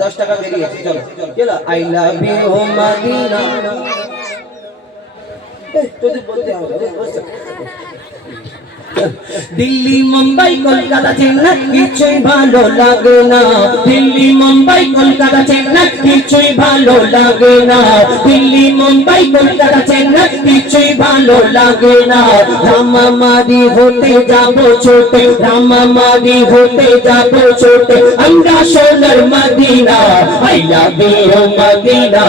10 টাকা বেরিয়েছে, চলো চলো। আই লাভ ইউ মদিনা, তোদের বলতে হবে। দিল্লি মুম্বাই কলকাতা চেন্নাই কিছুই ভালো লাগে না, দিল্লি মুম্বাই কলকাতা চেন্নাই কিছুই ভালো লাগে না, দিল্লি মুম্বাই কলকাতা চেন্নাই কিছুই ভালো লাগে না। রামামারি হতে যাব ছোটে, রামামারি হতে যাব ছোটে, আমরা সোনার Medina. I love you Medina,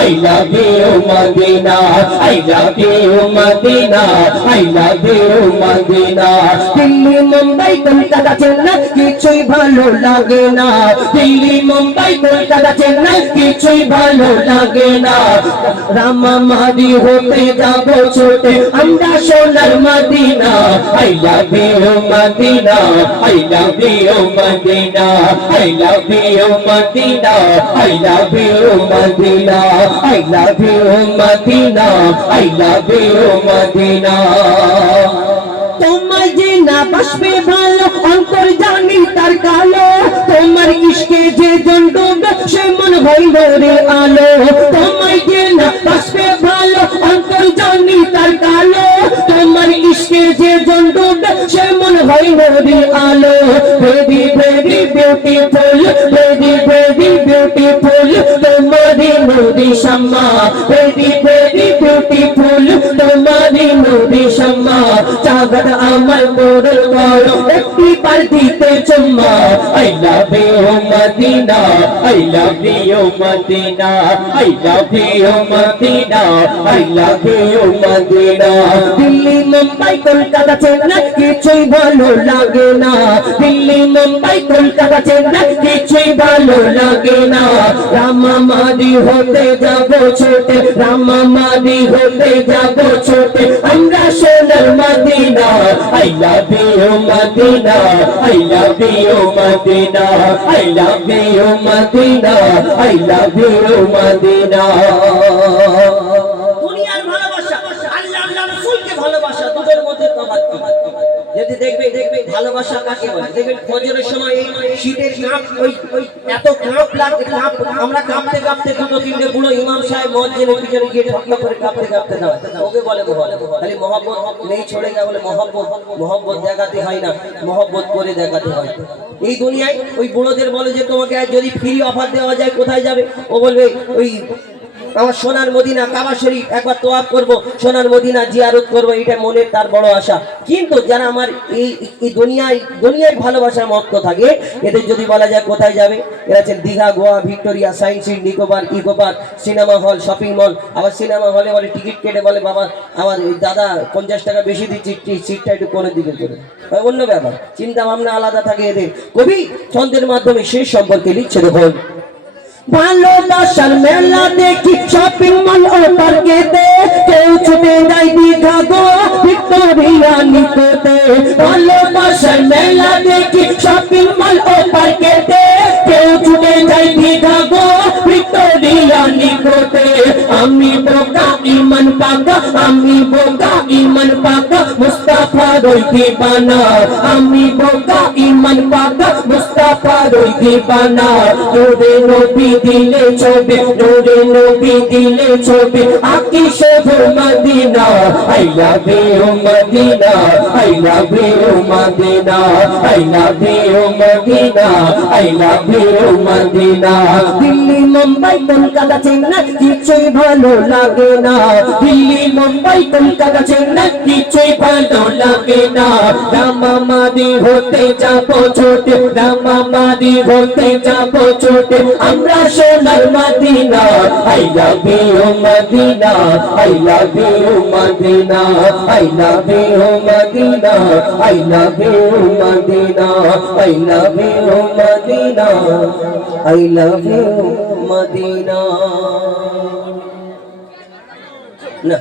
I love you Medina, I love you Medina, I love you Medina. Delhi Mumbai Kolkata Chennai কিছুই ভালো লাগে না, দিল্লি মুম্বাই কলকাতা চেন্নাই কিছুই ভালো লাগে না। রামামারি হতে যাব ছোটে, আমরা সোনার Medina. I love you Medina, I love you Medina, I love you Medina, I love you Medina, I love you Medina, I love you Medina. তোমার যে না বাসবে ভালো অন্তর জানি তার কালো, তোমার ইশকে যে জন ডুবে সে মন হইল রে আলো। তোমার যে না বাসবে ভালো অন্তর জানি তার কালো, তোমার ইশকে যে জন ডুবে সে মন হইল রে আলো। Very very beautiful, very very beautiful তোমারি নূরি শাম্মা, ভেরি ভেরি বিউটিফুল তোমারি নূরি শাম্মা। চাঁদ আমার মোরে করো একটি বার দিতে চুম্মা। I love you Medina, I love you Medina, I love you Medina, I love you Medina. Delhi Mumbai Kolkata Chennai কিছুই ভালো লাগে না, দিল্লি মুম্বাই কলকাতা চেন্নাই কিছুই ভালো লাগে না। রামামারি হতে যাব ছোটে, রামামারি হতে যাব ছোটে, আমরা সোনার Medina. I love you Madina, I love you Madina, I love you Madina, I love you Madina। দুনিয়ার ভালোবাসা আল্লাহ আল্লাহ রাসূলকে ভালোবাসা, দুটোর মধ্যে তফাৎ কি? যদি দেখবে ভালোবাসা কাকে বলে, দেখবেন ফজরের সময় শীতের কাঁপ, ওই এত কাঁপ লাগে, কাঁপ আমরা কাঁপতে কাঁপতে দুটো তিনটে বুড়ো ইমাম সাহেব মসজিদের পিছনে গিয়ে ঠকঠক করে কাঁপতে কাঁপতে দাঁড়ায়, ওকে বলে মহব্বত। খালি মহব্বত নেই ছড়ে গেলে বলে মহব্বত, মহব্বত দেখাতে হয় না, মহব্বত করে দেখাতে হয়। এই দুনিয়ায় ওই বুড়োদের বলে যে তোমাকে যদি ফ্রি অফার দেওয়া যায় কোথায় যাবে, ও বলবে ওই আমার সোনার মদিনা কাবা শরীফ একবার তোয়াফ করব, সোনার মদিনা জিয়ারত করব, এটা মনের তার বড় আশা। কিন্তু যারা আমার এই দুনিয়ায় ভালোবাসার মত্ত থাকে, এদের যদি বলা যায় কোথায় যাবে, এরা আছেন Digha, Goa, Victoria, science city, Nicobar, Eco Park, cinema hall, shopping mall. আবার সিনেমা হলে বলে টিকিট কেটে বলে বাবা আমার দাদা 50 টাকা বেশি দিচ্ছি, সিটটা একটু কোণের দিকে করে, অন্য ব্যাপার, চিন্তা ভাবনা আলাদা থাকে এদের। কবি ছন্দের মাধ্যমে সেই সম্পর্কে লিখছে দেখুন। ভালোবাসার মেলা দেখি শপিং মল ও পার্কেতে, কেউ ছুটে যায় দীঘা, গোয়া, ভিক্টোরিয়া, নিকোতে। ভালোবাসার মেলা দেখি শপিং মল ও পার্কেতে, কেউ ছুটে যায় দীঘা, গোয়া, ভিক্টোরিয়া, নিকোতে। আমি বোকা ইমান পাকা, আমি বোকা ইমান পাকা, মুস্তাফা রই দিবানা। আমি বোকা ইমান পাকা, মুস্তাফা রই দিবানা। নূরে নবী দিলে ছবি, নূরে নবী দিলে ছবি, আকি শুধু Medina. I love you Medina, I love you Medina, I love you Medina, I love you Medina. Delhi Mumbai Kolkata Chennai কিছুই ভালো লাগে না, দিল্লি মুম্বাই কলকাতা চেন্নাই কিছুই ভালো লাগে না। রামামারি হতে যাব ছোটে, রামামারি হতে যাব ছোটে, আমরা সোনার Medina. I love you Medina, I love you Medina, I love you Medina, I love you Medina, I love you Medina, I love you Medina. না